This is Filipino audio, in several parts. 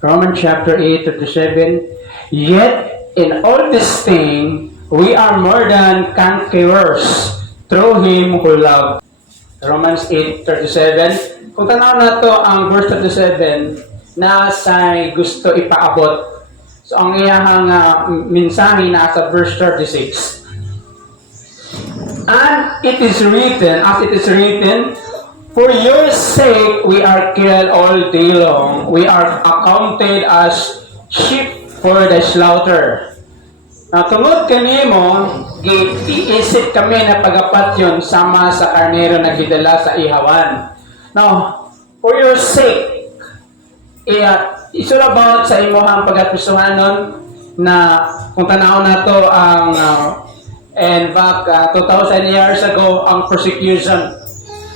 Romans chapter 8:37. Yet in all this thing, we are more than conquerors through Him who loved. Romans 8:37. Kung tanaw na to ang verse 37 na sa gusto ipaabot. So ang iyahang mensahe nasa verse 36. And it is written, as it is written, for your sake we are killed all day long. We are accounted as sheep for the slaughter. Now, tungod kanimo, giisip kami na pagapat yun sama sa karnero na gidala sa ihawan. Now, for your sake, it's all about sa imuhang pagatusuhanon na kung tanaw na to ang and back 2,000 years ago, ang persecution,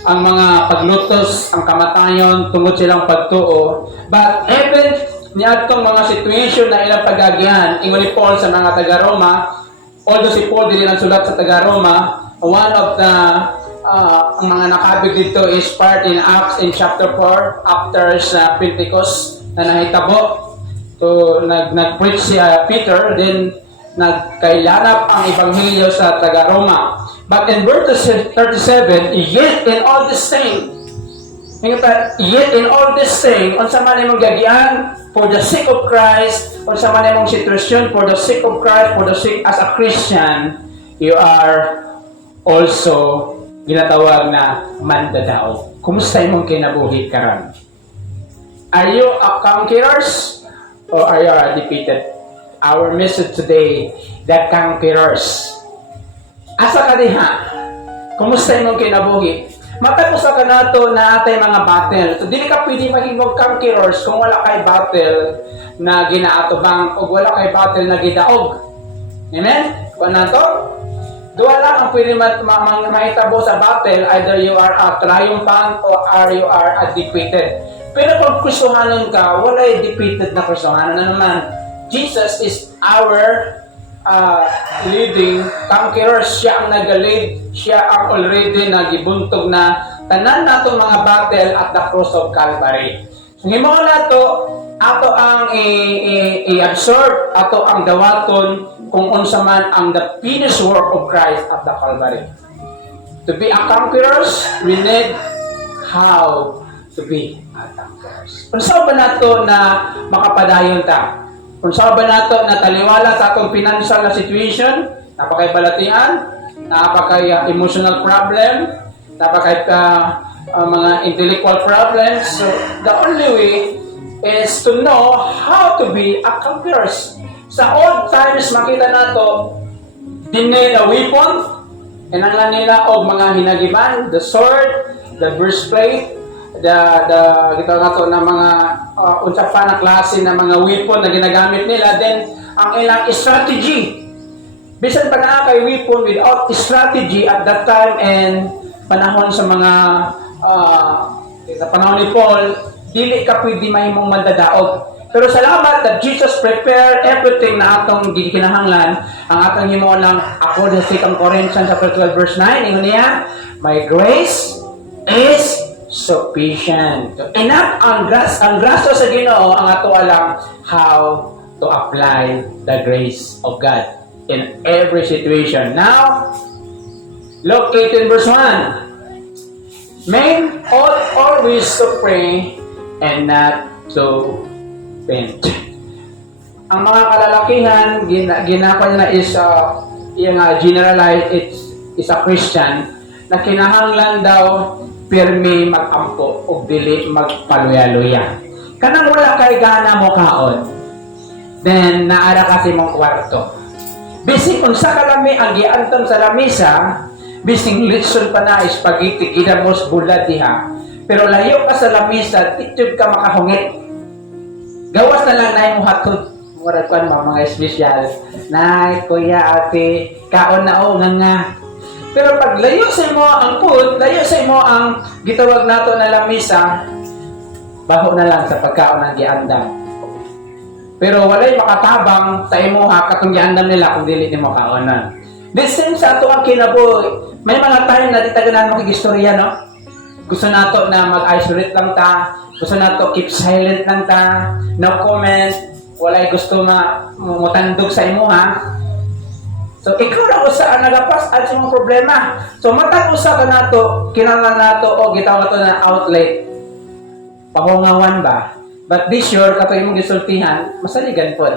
ang mga paglutos, ang kamatayon, tungod silang pagtuo. But even niadtong mga situation na ilang pagagihan, ingon ni Paul sa mga taga-Roma, although si Paul dili nagsulat sa taga-Roma, one of the ang mga nakabig dito is part in Acts in chapter 4 after sa Pentecost na nahitabo. So, nag-preach si Peter, then nagkailanap ang ebanghelyo sa taga-Roma. But in verse 37, yet in all this thing, yet in all this thing, unsa man imong gagian for the sake of Christ, unsa man imong sitwasyon for the sake of Christ, for the sake as a Christian, you are also ginatawag na mandadaog. Kumusta imong kinabuhi karon? Are you a conquerors or are you a defeated? Our message today, the conquerors. Asa ka diha? Kumusta imong kinabuhi? Matapos ka nato na atay mga battle. So, dili ka pwede mahimong conquerors kung wala kay battle na ginaatubang o wala kay battle na gidaog. Amen? Kung nato? Duwa lang ang pwede mahitabo sa battle, either you are a triumphant or you are a defeated. Pero pag Kristohanon ka, wala yung defeated na Kristohanon na naman. Jesus is our leading conqueror. Siya ang nag-lead. Siya ang already nagibuntog na tanan natong mga battle at the cross of Calvary. So, himo na to, ato ang i-absorb, ato ang dawaton kung unsa man ang the finished work of Christ at the Calvary. To be a conquerors, we need how to be a conquerors. Kung saan ba nato na makapadayon ta? Kung saan ba nato na taliwala sa atong financial na situation, napakaibalatian, napaka-emotional problem, mga intellectual problems. So, the only way is to know how to be a conquerors. Sa old times, makita nato, dinay na weapon, inanglan nila og mga hinagiban, the sword, the breastplate, kita nga to na mga unsa pa na klase na mga weapon na ginagamit nila, then ang ilang strategy. Bisan pa na kay weapon without strategy at that time and panahon sa mga sa panahon ni Paul, dili ka pwede mahimong mandadaog. Pero salamat that Jesus prepared everything na atong gikinahanglan. Ang atong himo lang according sa 2 Corinthians chapter 12 verse 9, ingon niya, my grace is sufficient. Enough ang grasya sa Ginoo ang ato alam how to apply the grace of God in every situation. Now, Luke 18 verse 1. Men ought always to pray and not to faint. Ang mga kalalakihan, ginapa na is generalize, is a Christian na kinahanglan daw pirmi mag-ampo o dili magpaluya-luya. Kanang wala kay gana mo kaon, then naara kasi mong kwarto. Bising unsa kalami ang giantom sa lamisa, bising litson pa na spaghetti gidamos bulad diha. Pero layo ka sa lamisa, titub ka makahungit. Gawas na lang na yung hatod. Murad ko mga espesyal. Nay, kuya, ate, kaon na o nga. Pero pag layo sa imo ang food, layo sa imo ang gitawag nato na lamisa, baho na lang sa pagkaon ng giandam. Pero walay makatabang sa imo ha katong giandam nila kung dili nimo kaonan. This same sa ato ang kinabuhi. May mga time na di taganan mo kay istorya, no? Gusto nato na mag-isolate lang ta. Gusto nato keep silent lang ta. No comment. Walay gusto mutandog sa imo ha. So, ikaw na usa ang nagapas at sa mga problema. So, matag usa ka nato, kinahanglan nato o gitawag to na outlet. Pahungawan ba? But this year, kato imong gisultihan, masaligan po.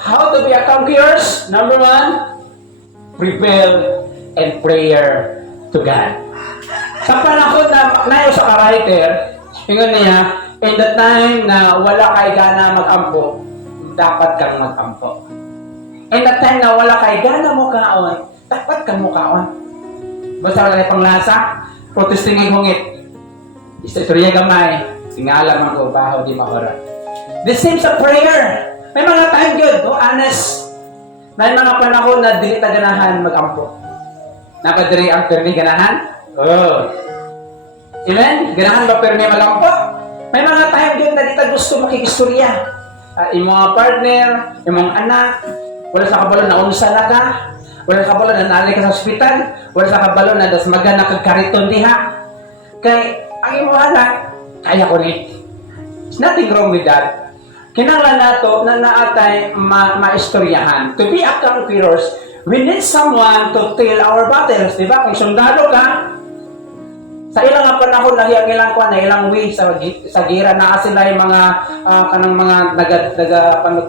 How to be a conquerors? Number 1, prevail and prayer to God. Sa panahon na nayo sa ka-writer, ingon niya, in the time na wala kay gana mag-ampo, dapat kang mag-ampo. In the time na wala kay gana mo kaon, dapat kang mo kaon. Basta wala panglasa, protesting hungit. Istorya gamay, tingala man ko baho di mahora. The same sa prayer. May mga time good, honest. May mga panahon na dili ta ganahan mag-ampo. Napadiri ang permi ganahan? Oh. Amen? Ganahan ba permi mag-ampo? May mga time good na di ta gusto makikistorya. Imong mga partner, imong anak, wala sa kabalo na unsa na ka, wala sa kabalo na nalay ka sa ospital, wala sa kabalo na dasmagan na kagkariton diha. Kay ang imong anak, kaya ko ni. There's nothing wrong with that. Kinahanglan nato na naatay maistoryahan. To be a conquerors, we need someone to tell our battles, di ba? Kung sundalo ka, sa ilang nga panahon na ilang kuan na ilang way sa gira na sila yung mga kanang mga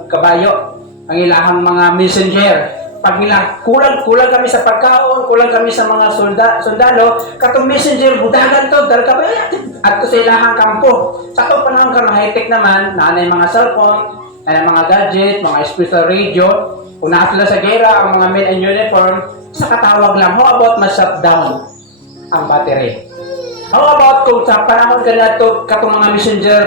kabayo, ang ilahang mga messenger. Pag nila kulang kami sa pagkaon, kulang kami sa mga sundalo, katong messenger budagan to dal ka at sa ilahang kampo. Sa to panahon ka high-tech naman, naanay mga cellphone, naanay mga gadget, mga special radio. Kung naa sila sa gera, ang mga men in uniform, sa katawag lang, how about ma-shut down ang battery? How about kung sa panahon ka na ito, katong mga messenger,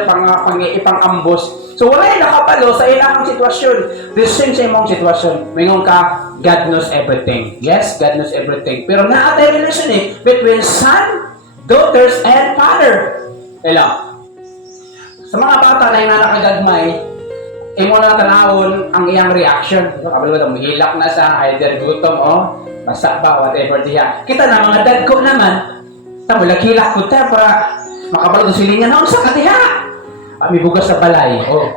ipang-ambush. So, wala yung nakapalo sa ilang sitwasyon. The same sa imong sitwasyon. Mingon ka, God knows everything. Yes, God knows everything. Pero naatay relation between son, daughters, and father. Hello. Sa mga bata na yung nakagagmay, imo na tanawon ang iyang reaction. Kabalo na, mahilak na sa either gutom o basa ba, whatever diya. Kita na mga dagko naman, mulakilak ko ta para makabalo sa silingan na sa katiha. May bugas sa balay. Oh.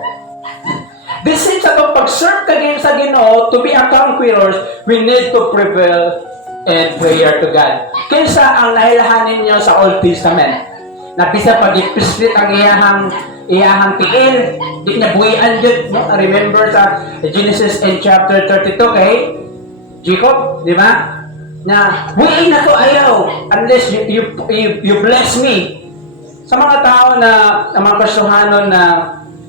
This is sa pag-serve kagin sa Ginoo, to be a conquerors, we need to prevail and prayer to God. Kaysa ang nahilahanin niyo sa Old Testament, na bisa pag-ipislit ang iyahang tiil, di niya buwian yun. No? Remember sa Genesis in chapter 32 kay Jacob, di ba? Na buwiin na to ayaw unless you bless me. Sa mga tao na mga kasuhanon na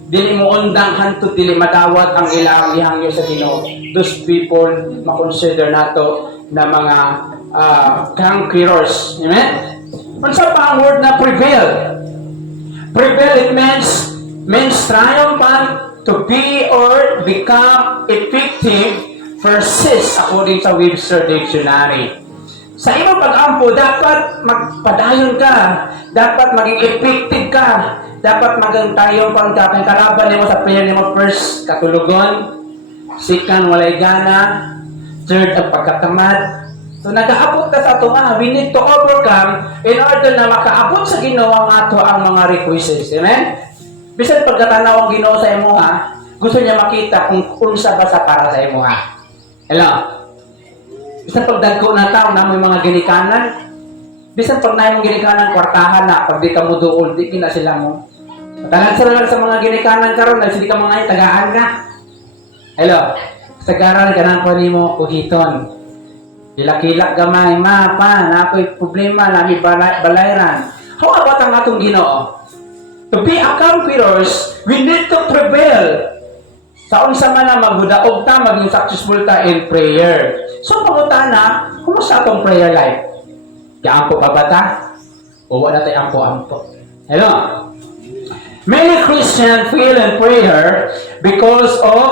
dili mo undang hantud dili madawat ang ilang ihangyo sa Ginoo, those people makonsider nato na mga conquerors. Amen? Unsa pa ang word na prevail? Prevail, it means triumphant, to be or become effective, persist according sa Webster Dictionary. Sa iyong pag-ampo, dapat magpadayon ka, dapat maging effective ka, dapat maging tayong pang-tapang kalaban mo sa prayer mo. First, katulugon, second, walay gana, third, ang pagkatamad. So, nag-aabot ka sa ito we need to overcome in order na makaabot sa Ginoo ang ato ang mga requests. Amen? Bisan pagkatanaw ang Ginoo sa imo gusto niya makita kung unsa ba sa para sa imo Hello? Bisan pag dagko na tao na may mga ginikanan, bisan pag na mong ginikanan, kwartahan na, pag di ka mo doon, di na sila mo. Matalag sila lang sa mga ginikanan karon dahil hindi ka mga tagaan ka. Hello? Sa garan ka ng kunin mo, kuhiton. Hilak-hilak gamay, pa, na ako'y problema, nami balayran. How about ang atong Ginoo? To be a conquerors, we need to prevail. Sa unsa man na maghudaog ta, maging successful ta in prayer. So, pangutana, kumusta atong prayer life? Kaampo pa ba ta? O wala tayo ampo-ampo? Hello? Many Christians fail in prayer because of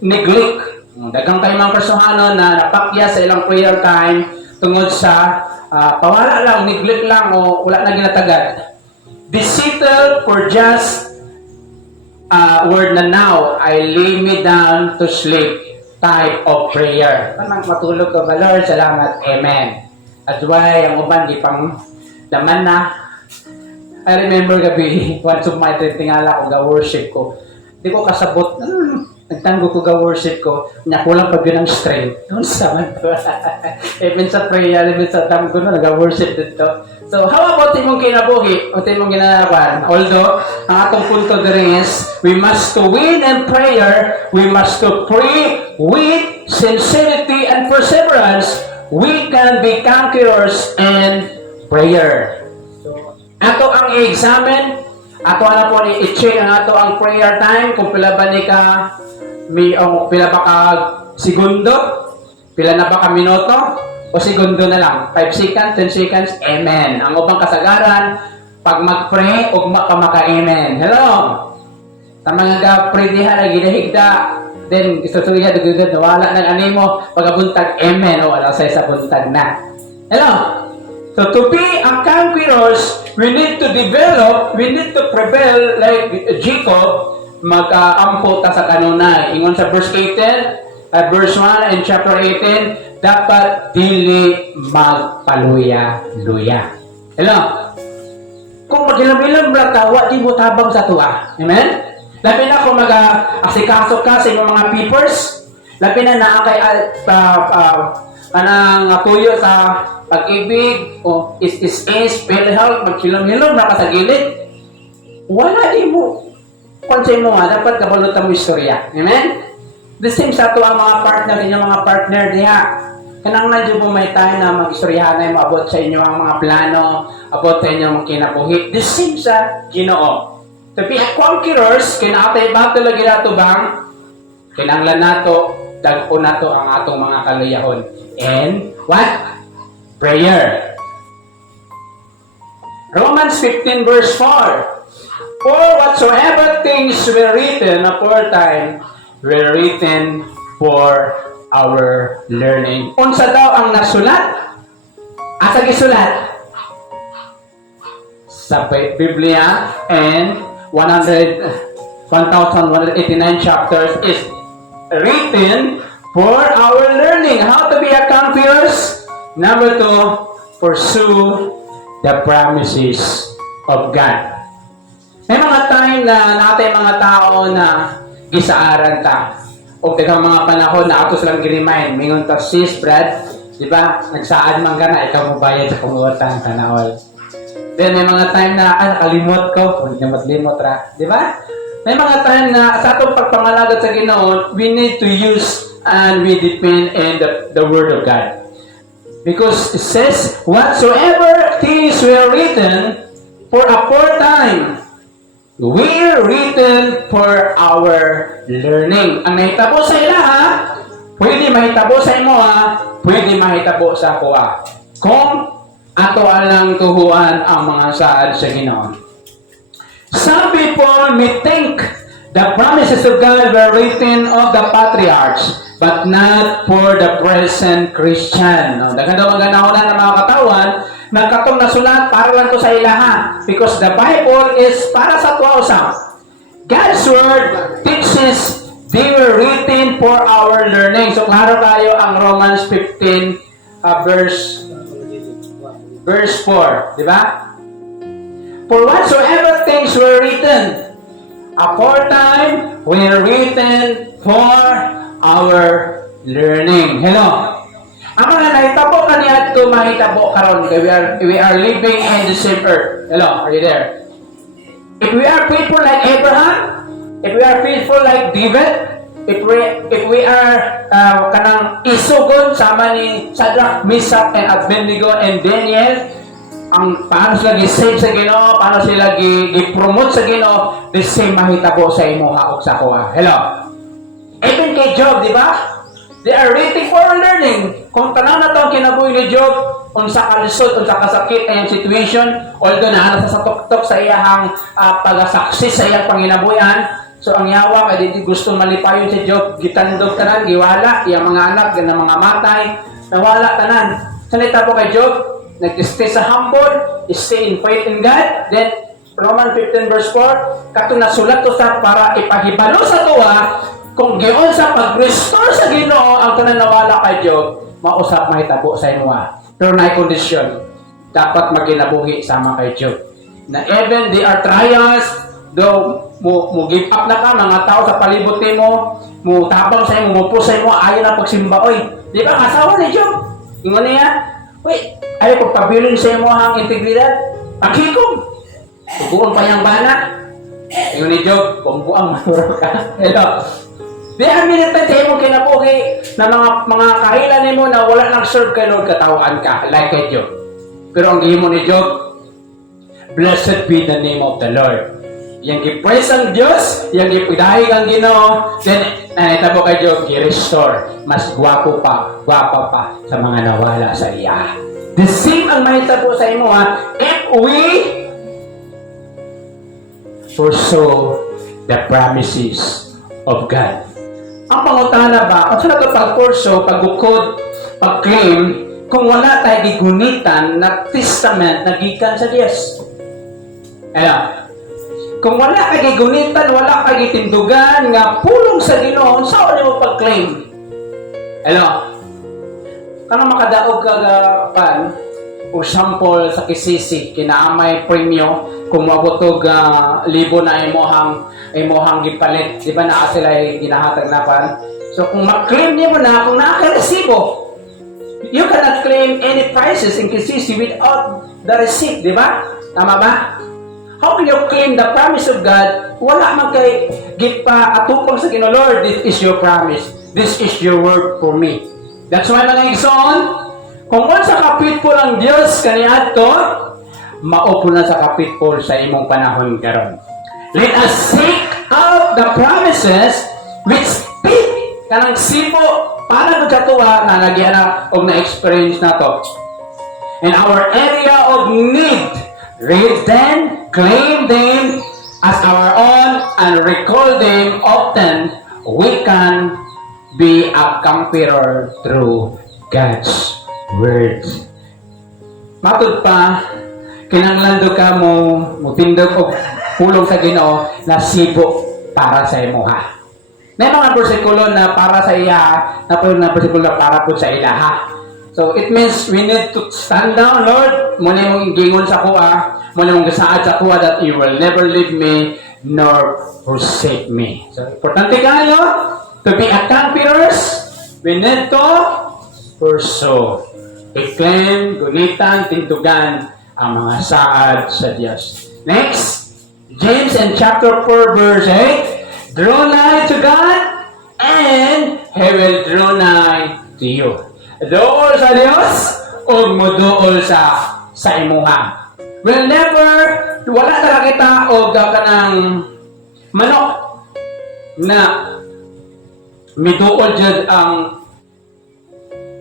neglect. Dagang tayo mga personanon na napakya sa ilang prayer time tungod sa pawala lang, neglect lang, o wala na ginatagad. Be settled for just word na now, I lay me down to sleep type of prayer. Parang matulog ka ba, Lord? Salamat. Amen. At why ang uban, di pang Daman na. I remember gabi, once of my trip, tingala ko, ga-worship ko. Di ko kasabot, nagtanggo ko ga-worship ko, kulang pa yun ang strength. Doon sa man ko. Even sa prayer, even sa tanggo na, nag-worship dito. So, how about imong kinabuhi? O imong ginagawan? Although, ang atong punto din is, we must to win in prayer, we must to pray with sincerity and perseverance, we can be conquerors in prayer. Ato ang i-examine, ato na po i-check ang ato ang prayer time, kung pila ba ni ka, pila ba ka segundo, pila na ba ka minuto, o segundo na lang, 5 seconds, 10 seconds, amen. Ang upang kasagaran, pag mag-pray, ugma ka maka-amen. Hello? Sa mga ga-pray diha, nagidahigda, then isusuya, dugudod, nawala ng animo, pag-abuntag, amen, o wala sa isa buntag na. Hello? So to be a conquerors, we need to develop, we need to prevail like Jacob, mag-ampo ta sa kanunay. Ingon sa verse 18, verse 1 and chapter 18, dapat dili magpaluya-luya. Hello? Kung maghilam-hilam na tawa, di mo tabang sa tuwa. Amen? Labi na kung mag-asikaso ka sa inyong mga peepers, labi na naakay kanang tuyo sa pag-ibig o is PhilHealth, maghilam-hilam na ka sa gilid. Wala di mo. Konsay mo nga, dapat kabalutan mo istorya. Amen? The same sa ito ang mga partner, inyong mga partner diha. Kanang nandiyo po may tayo na mag-istoryahan na abot sa inyo ang mga plano, abot sa inyo ang kinabuhi. The same sa Ginoo. To be a conquerors, kinaatay ba ito lagi nato bang? Kinanglan nato, dag-o nato ang atong mga kaluyahon. And what? Prayer. Romans 15 verse 4. For whatsoever things were written aforetime were written for our learning. Unsa daw ang nasulat? Asa gisulat? Sa Biblia and 1,189 chapters is written for our learning. How to be a conquerors? Number 2, pursue the promises of God. May mga time na natin mga tao na gisaaran ta. O tagang mga panahon na ato silang girimain. Mingon ta, sis, Brad, di ba? Nagsaan man ka na, ikaw mo bayad sa pangutang kanawal. Then may mga time na, nakalimot ko. Huwag limot ra. Di ba? May mga time na sa atong pagpangalagat sa Ginoo, we need to use and we depend in the Word of God. Because it says, whatsoever things were written for aforetime, were written for our learning. Ang nahitabo sa ila, pwede mahitabo sa imo, pwede mahitabo sa ako. Kung ato alang tuhuan ang mga saad sa Ginoo. Some people may think the promises of God were written of the patriarchs, but not for the present Christian. Dagan daw ang ganahonan ng mga katawan, na katong nasulat para lang to sa ilaha. Because the Bible is para sa tuwa usap. God's Word teaches they were written for our learning. So, klaro kayo ang Romans 15 verse 4. Di ba? For whatsoever things were written aforetime were written for our learning. Hello? Ang mga nahitabo kaniya ito mahitabo karon. We are living in the same earth. Hello? Are you there? If we are people like Abraham, if we are people like David, if we are kanang isugon sama ni Shadrach, Meshach, and Abednego and Daniel, ang paano sila gi-save sa Ginoo, paano sila gi-promote sa Ginoo, the same mahitabo sa imo haok sa kuha. Hello? Even kay Job, di ba? They are waiting for learning. Kung tanan na ito ang kinabuhi ni Job, unsa kalisod, unsa kasakit ay ang situation, although na sa tuktok sa iyahang pag-success sa iyang panginabuyan, so ang yawa kay di gusto malipayon si Job, gitandog tanan, giwala, iyang mga anak, na mga matay, nawala tanan. Salita po kay Job, nag-stay sa humble, stay in faith in God, then Romans 15 verse 4, katong nasulat to sa para ipahibalo sa tuwa, kung giyon sa pag-restore sa Ginoo ang tanan nawala kay Job, mausap mahitabo sa imo. Pero na condition. dapat magkinabuhi sama kay Job. Na even they are trials, though mo give up na ka, mga tao sa palibot mo, mo tabang sa mo pusay mo, ayaw na pagsimba. Oy, di ba, asawa ni Job? Ingon niya, wait, ayaw pagpabilin sa imo ang integridad. Paghikom. Tuguon pa yung bana. Ingon ni Job, kung buang manuro ka. Hello. Di ang minute tayo mo kinabuhi na mga kahila ni mo na wala nang serve kay Lord, katawaan ka, like kay Job. Pero ang gihimo ni Job, blessed be the name of the Lord. Yang gi-praise ang Diyos, yang gipidahig ang Ginoo, then nanitabo kay Job, gi-restore. Mas gwapa pa sa mga nawala sa iya. The same ang mahitabo sa imo ha, if we pursue the promises of God. Ang pangutana ba, kung saan ito pag-pursue, pagbukod, pag-claim, kung wala tayo gigunitan na testament na gikan sa Diyos. Ayan. Kung wala ka gigunitan, wala ka gitindugan, nga pulong sa Ginoo, saan mo pag-claim? Ayan. Kano makadaog ka pan, o sample sa kisisi, kinaamay premyo, kung mabutog libo na imohang gipalit, di ba na sila ginahatag na pan? So kung mag-claim niyo mo na, kung nakaka-resibo, you cannot claim any prices in kisisi without the receipt, di ba? Tama ba? How can you claim the promise of God? Wala man kay gipa atupang sa Ginoo, Lord, this is your promise. This is your word for me. That's why mga igsoon, kung sa kapitpol ang Diyos kaniadto, maupo na sa kapitpol sa imong panahon karon. Let us seek out the promises which speak kanang sipo para magkatuwa na nagyana og na-experience na to. In our area of need, read them, claim them as our own, and recall them often. We can be a conqueror through God's Word. Matod pa, kinanglando ka mo tindog o pulong sa Ginoo na sibo para sa imuha. May mga bersikulo na para sa iya, na po na bersikulo na para po sa ilaha. So, it means we need to stand down, Lord. Muna mong gingon sa kuha, muna mong gasaad sa kuha that you will never leave me nor forsake me. So, importante kayo, to be a conquerors, we need to pursue. I-claim, gunitan, tintugan ang mga saad sa Diyos. Next, James in chapter 4 verse 8, draw nigh to God, and He will draw nigh to you. Dool sa Diyos, o mudool sa imuha. Will never, wala na kita o kanang manok na miduol dyan ang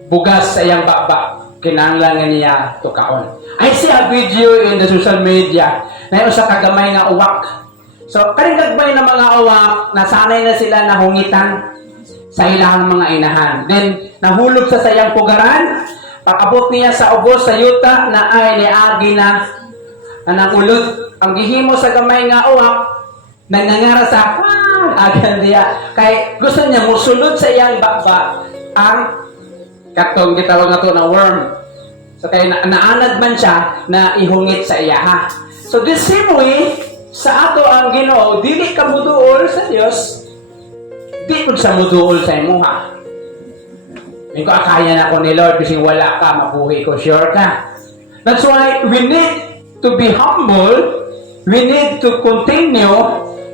bugas sa iyang baba. Kinanglangan niya tukaon. I see a video in the social media na yung sa kagamay na uwak. So, kaning gagbay na mga uwak, nasanay na sila na hungitan sa ilang mga inahan. Then, nahulog sa sayang pugaran, pakabot niya sa ubos sa yuta na ay niagi na nangulod. Ang gihimo sa gamay nga uwak, nangangara sa agan diya. Kay gusto niya musulod sa iyang baba ang katong gitawag na to na worm. So kaya naanad man siya na ihungit sa iya ha. So the same way, sa ato ang Ginoo, dili ka muduol sa Dios, di pud sa muduol sa imuha. Hindi ko akaya na ko ni Lord, bising wala ka, mabuhi ko, sure ka. That's why we need to be humble, we need to continue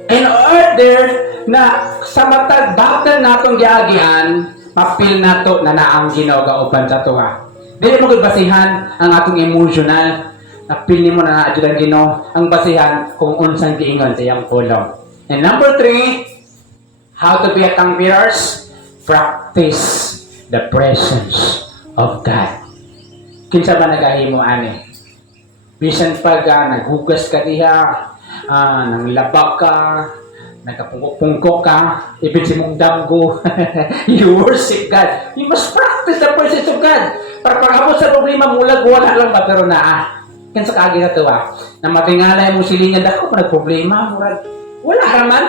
in order na sa matag battle natong giagian, mapil nato na naang Ginoo kauban sa tuwa. Dili mo gud basihan ang atong emotional. Napil nimo na naadjud ang Ginoo, ang basihan kung unsang giingon sa iyang pulong. And number 3, how to be a conquerors? Practice the presence of God. Kinsa ba nagahimo ani? Bisan pag naghugas ka diha, nanglabak ka, nagkapungkok ka, ibig si mong damgo, you worship God. You must practice the presence of God. Para pag-abot sa problema, mulag wala lang ba, pero kan sa kagi na ito na matingalay mo silingan ako kung nagproblema, murag, wala raman.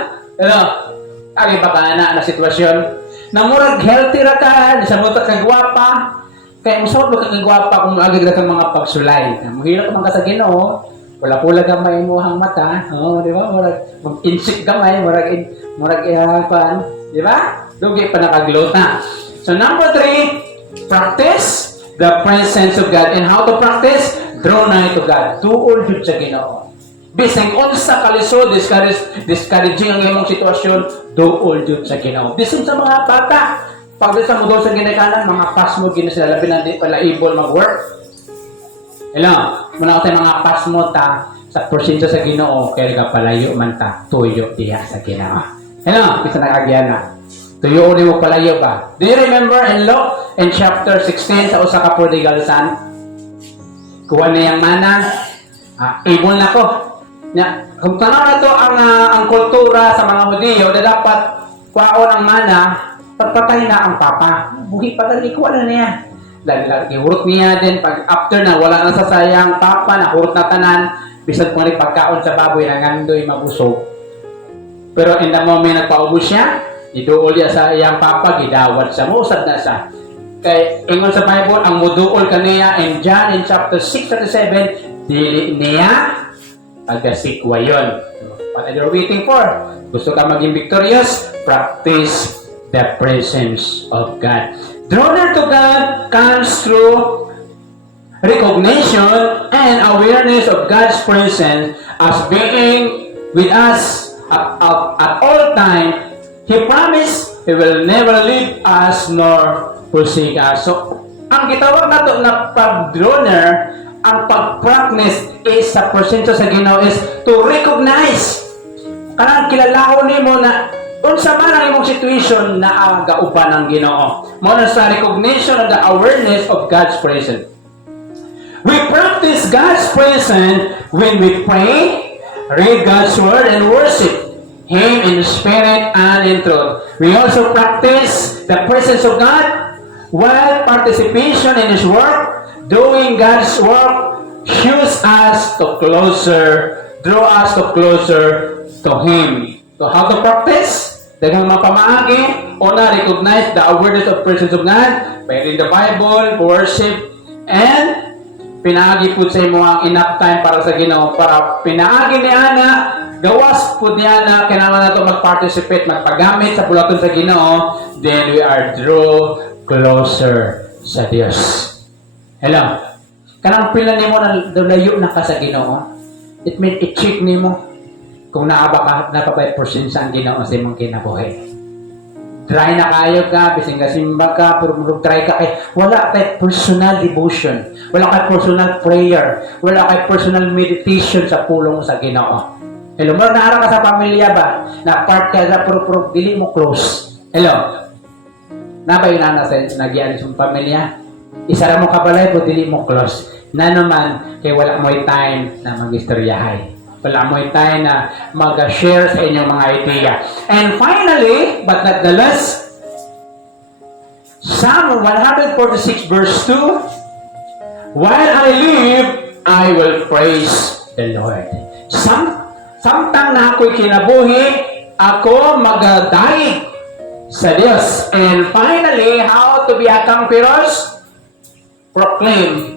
Agi pa ka na sitwasyon, na murag healthy ra ka, sa mo ka gwapa, Kaya musawat magkakagwapa kung agad ka mga pagsulay. Mahirap ka man ka sa Ginoo, wala pula gamay mo ang mata, di ba? Mag-insik gamay, pan, di ba? Dugi pa nakaglota. So number 3, practice the presence of God. And how to practice? Draw nigh to God. Tuol jud sa Ginoo. Bising unsa kalisod, discouraging ang imong sitwasyon, duol jud sa Ginoo. Bisan sa mga bata, pag sa mudo sa ginikanan, mga pasmo gina sila labi na di pala able mag-work. Hello, muna ko tayo mga pasmo ta sa porsyento sa Ginoo, kaya ka palayo man ta, tuyo diya sa Ginoo. Hello, bisa nag-agyan na. Tuyo ulit mo palayo ba? Do you remember in Luke, in chapter 16, sa usa ka prodigal son? Kuha na yung mana, able na ko. Kung tanaw na to ang kultura sa mga Hudiyo, na dapat kwaon ang mana, pagpatay na ang papa. Buhi pa dali, kuha na niya. Dahil ihurot niya din, pag after na, wala na sa sayang papa, nahurot na tanan, bisag mo rin pagkaon sa baboy, nangandoy mabusog. Pero in the moment nagpaubos siya, iduol niya sa iyang papa, gidawad sa musad na siya. Kay ingon sa Bible, ang muduol kaniya in John in chapter 6:37, dili niya pagkasikwa yun. What are you waiting for? Gusto ka maging victorious? Practice the presence of God. Draw near to God comes through recognition and awareness of God's presence as being with us at all time. He promised He will never leave us nor forsake us. So, ang gitawag nato na pag-draw near, ang pag-practice is sa presensya sa Ginoo is to recognize. Kanang kilalahon nimo na unsa man ang imong situation na gauban ng Ginoo. Mo na sa recognition and the awareness of God's presence. We practice God's presence when we pray, read God's word, and worship Him in spirit and in truth. We also practice the presence of God while participation in His work. Doing God's work shows us to draw us to closer to Him. So how to practice? Daghang mga pamaagi. Una, recognize the awareness of presence of God by reading the Bible, worship, and pinaagi po sa imo ang enough time para sa Ginoo, para pinaagi ni Ana, gawas po ni Ana, kailangan nato mag-participate, magpagamit sa bulaton sa Ginoo, then we are draw closer sa Dios. Hello. Kanang pila nimo na layo na ka sa Ginoo, it means i-check nimo kung naaba ka, napapay% sa ang Ginoo sa imong kinabuhi. Try na kayo ka, bising ka simba ka, pero try ka kay, wala kay personal devotion, wala kay personal prayer, wala kay personal meditation sa pulong sa Ginoo. Hello, mo naara ka sa pamilya ba? Na part ka sa puro dili mo close. Hello. Nabay na sa nagyan sa pamilya. Isara mo kabalay po dili mo close. Na naman kay wala mo time na magistoryahay. Wala mo time na mag-share sa inyong mga idea. And finally, but not the least, Psalm 146 verse 2, while I live, I will praise the Lord. Samtang na ako'y kinabuhi, ako magadaig sa Diyos. And finally, how to be a conquerors? Proclaim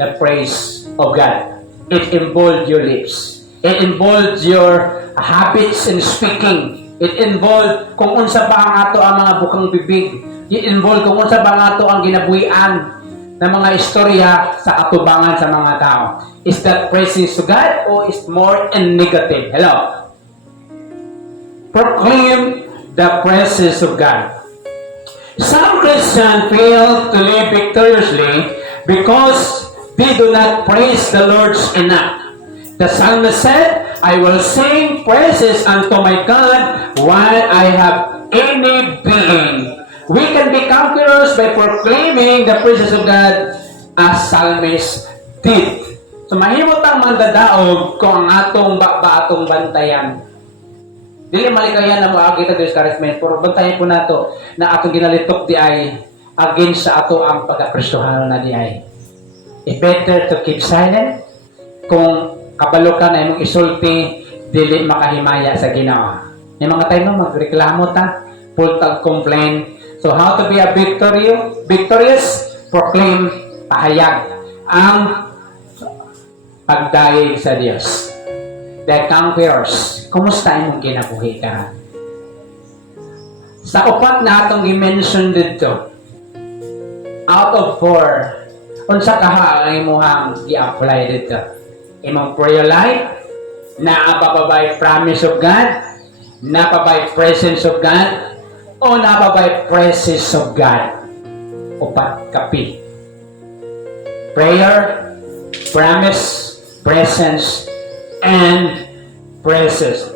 the praise of God. It involves your lips. It involves your habits in speaking. It involves kung unsa ba ang ato ang mga bukang bibig. It involves kung unsa ba ang ato ang ginabuhian ng mga istorya sa atubangan sa mga tao. Is that praising to God or is more in negative? Hello? Proclaim the praises of God. Some Christians fail to live victoriously because they do not praise the Lord enough. The psalmist said, I will sing praises unto my God while I have any being. We can be conquerors by proclaiming the praises of God as psalmist did. So mahimot ang mandadaog kung ang atong atong bantayan. Dili malikayan na moagi ta discouragement, pero bantayan po nato na atong ginalitok di ay against sa ato ang pagkakristohano na di ay. It's better to keep silent kung kabalo ka na imong isulti, dili makahimaya sa Ginoo. May mga time mo magreklamo ta, full tag complain. So how to be a victorious? proclaim, pahayag ang pagdayeg sa Dios. The conquerors. Kumusta imong kinabuhi ka? Sa upat na atong i-mention dito, out of 4, unsa kaha ang imuhang i-apply dito? Imong prayer life, naapabay promise of God, napabay presence of God, o napabay presence of God? Upat kapi. Prayer, promise, presence, and presence.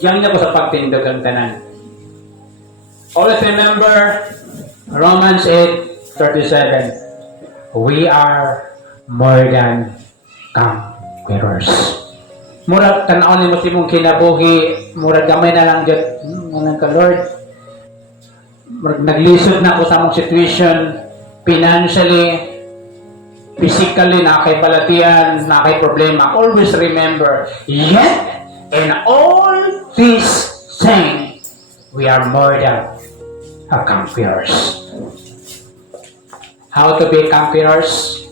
Diyan na ko sa pagtindog ang tanan. Always remember Romans 8:37. We are more than conquerors. Murag tanaw ni mo timong kinabuhi, murag gamay na lang jud nang ka Lord. Murag naglisod na ko sa among situation financially, physically, na kay balatian, na kay problema. Always remember, yet in all these things, we are more than conquerors. How to be conquerors?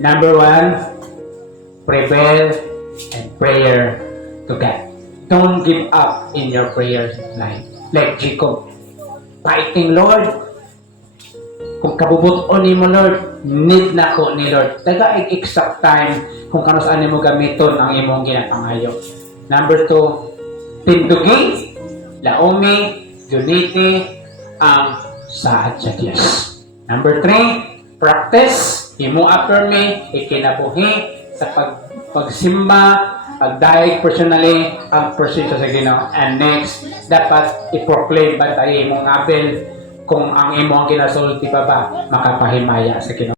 Number 1, prevail and prayer to God. Don't give up in your prayer life. Like Jacob, fighting, Lord. Kung kabubuton ni mo, Lord, need na ko ni Lord. Taga exact time kung kano saan mo gamiton ang imong ginapangayo. Number 2, tindugi, laomi, unity, ang saad sa Diyos. Number 3, practice, imo after me, ikinabuhi sa pagsimba, pagdaig personally, ang proseso sa Ginoo. And next, dapat i-proclaim ba tayo imong abel kung ang imong kinasulti pa ba makapahimaya sa Ginoo.